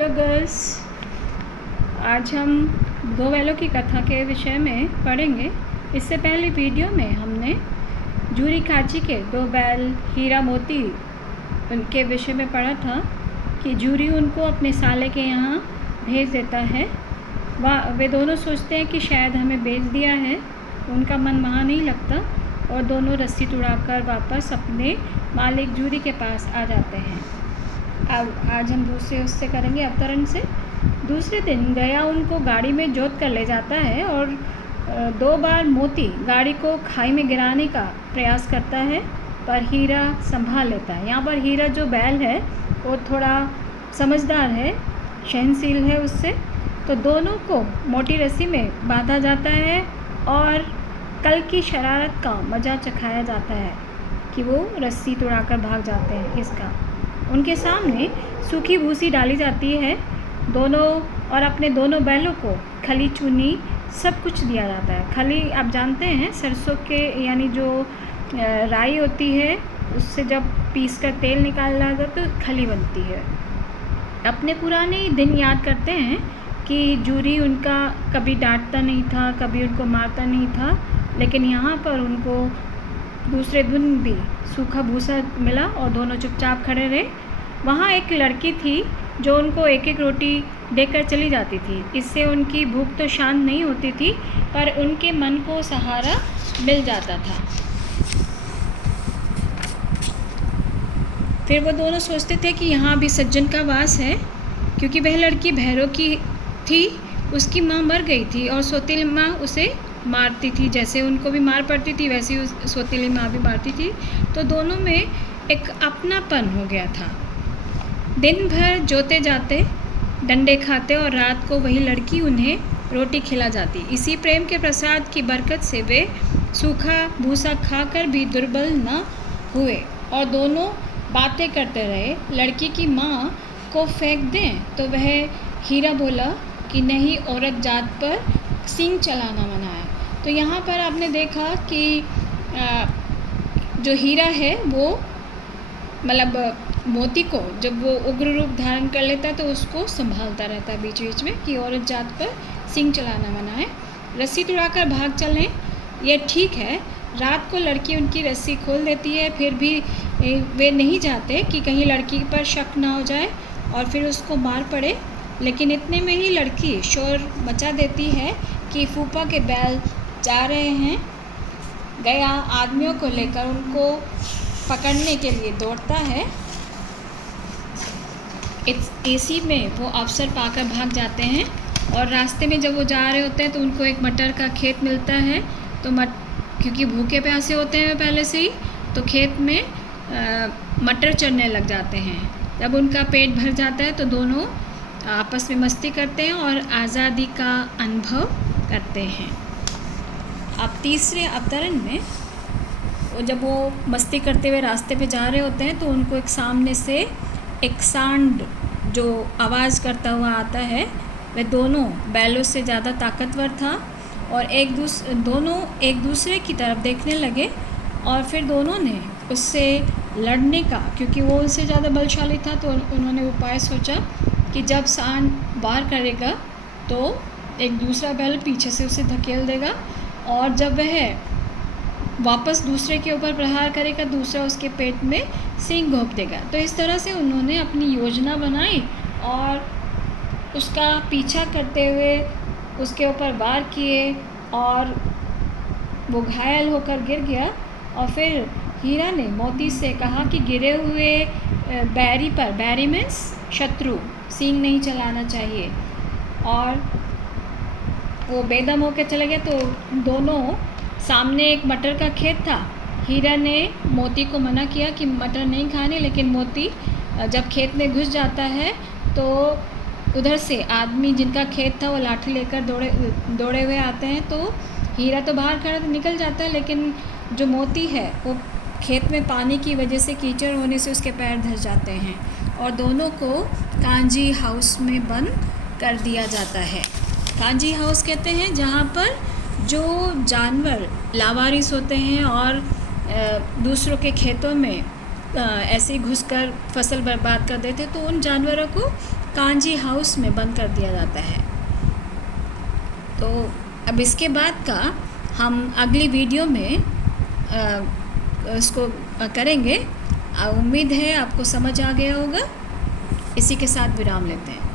Hello girls, आज हम दो बैलों की कथा के विषय में पढ़ेंगे। इससे पहले वीडियो में हमने जूरी काची के दो बैल हीरा मोती उनके विषय में पढ़ा था कि जूरी उनको अपने साले के यहाँ भेज देता है। वे दोनों सोचते हैं कि शायद हमें बेच दिया है, उनका मन वहाँ नहीं लगता और दोनों रस्सी तुड़ाकर वापस अपने मालिक जूरी के पास आ जाते हैं। अब आज हम दूसरे उससे करेंगे अवतरण से। दूसरे दिन गया उनको गाड़ी में जोत कर ले जाता है और 2 बार मोती गाड़ी को खाई में गिराने का प्रयास करता है, पर हीरा संभाल लेता है। यहाँ पर हीरा जो बैल है वो थोड़ा समझदार है, सहनशील है उससे, तो दोनों को मोटी रस्सी में बांधा जाता है और कल की शरारत का मज़ा चखाया जाता है कि वो रस्सी तुड़ाकर भाग जाते हैं। इसका उनके सामने सूखी भूसी डाली जाती है दोनों, और अपने दोनों बैलों को खली चूनी सब कुछ दिया जाता है। खली आप जानते हैं सरसों के यानी जो राई होती है उससे जब पीस कर तेल निकाला जाता तो खली बनती है। अपने पुराने दिन याद करते हैं कि जूरी उनका कभी डांटता नहीं था, कभी उनको मारता नहीं था, लेकिन यहाँ पर उनको दूसरे दिन भी सूखा भूसा मिला और दोनों चुपचाप खड़े रहे। वहाँ एक लड़की थी जो उनको एक एक रोटी देकर चली जाती थी। इससे उनकी भूख तो शांत नहीं होती थी, पर उनके मन को सहारा मिल जाता था। फिर वो दोनों सोचते थे कि यहाँ भी सज्जन का वास है, क्योंकि वह लड़की भैरों की थी, उसकी माँ मर गई थी और सौतेली माँ उसे मारती थी। जैसे उनको भी मार पड़ती थी वैसे ही सौतेली माँ भी मारती थी, तो दोनों में एक अपनापन हो गया था। दिन भर जोते जाते, डंडे खाते और रात को वही लड़की उन्हें रोटी खिला जाती। इसी प्रेम के प्रसाद की बरकत से वे सूखा भूसा खाकर भी दुर्बल न हुए और दोनों बातें करते रहे। लड़की की माँ को फेंक दें तो वह हीरा बोला कि नहीं, औरत जात पर सींग चलाना मना है। तो यहाँ पर आपने देखा कि जो हीरा है वो मतलब मोती को जब वो उग्र रूप धारण कर लेता है तो उसको संभालता रहता है बीच बीच में कि औरत जात पर सींग चलाना मना है। रस्सी तुड़ाकर भाग चलें ये ठीक है। रात को लड़की उनकी रस्सी खोल देती है, फिर भी वे नहीं चाहते कि कहीं लड़की पर शक ना हो जाए और फिर उसको मार पड़े। लेकिन इतने में ही लड़की शोर मचा देती है कि फूफा के बैल जा रहे हैं। गया आदमियों को लेकर उनको पकड़ने के लिए दौड़ता है। इसी में वो अवसर पाकर भाग जाते हैं और रास्ते में जब वो जा रहे होते हैं तो उनको एक मटर का खेत मिलता है। तो क्योंकि भूखे प्यासे होते हैं पहले से ही, तो खेत में मटर चढ़ने लग जाते हैं। जब उनका पेट भर जाता है तो दोनों आपस में मस्ती करते हैं और आज़ादी का अनुभव करते हैं। अब तीसरे अवतरण में जब वो मस्ती करते हुए रास्ते पे जा रहे होते हैं तो उनको एक सामने से एक सांड जो आवाज़ करता हुआ आता है। वह दोनों बैलों से ज़्यादा ताकतवर था और दोनों एक दूसरे की तरफ देखने लगे और फिर दोनों ने उससे लड़ने का, क्योंकि वो उनसे ज़्यादा बलशाली था, तो उन्होंने उपाय सोचा कि जब सांड वार करेगा तो एक दूसरा बैल पीछे से उसे धकेल देगा और जब वह वापस दूसरे के ऊपर प्रहार करेगा दूसरा उसके पेट में सींग घोंप देगा। तो इस तरह से उन्होंने अपनी योजना बनाई और उसका पीछा करते हुए उसके ऊपर वार किए और वो घायल होकर गिर गया। और फिर हीरा ने मोती से कहा कि गिरे हुए बैरी पर, बैरी मीन्स शत्रु, सींग नहीं चलाना चाहिए, और वो बेदम होकर चले गए। तो दोनों सामने एक मटर का खेत था। हीरा ने मोती को मना किया कि मटर नहीं खाने, लेकिन मोती जब खेत में घुस जाता है तो उधर से आदमी जिनका खेत था वो लाठी लेकर दौड़े हुए आते हैं। तो हीरा तो बाहर खड़ा निकल जाता है, लेकिन जो मोती है वो खेत में पानी की वजह से, कीचड़ होने से उसके पैर धंस जाते हैं और दोनों को कांजी हाउस में बंद कर दिया जाता है। कांजी हाउस कहते हैं जहाँ पर जो जानवर लावारिस होते हैं और दूसरों के खेतों में ऐसे ही घुसकर फसल बर्बाद कर देते, तो उन जानवरों को कांजी हाउस में बंद कर दिया जाता है। तो अब इसके बाद का हम अगली वीडियो में इसको करेंगे। उम्मीद है आपको समझ आ गया होगा। इसी के साथ विराम लेते हैं।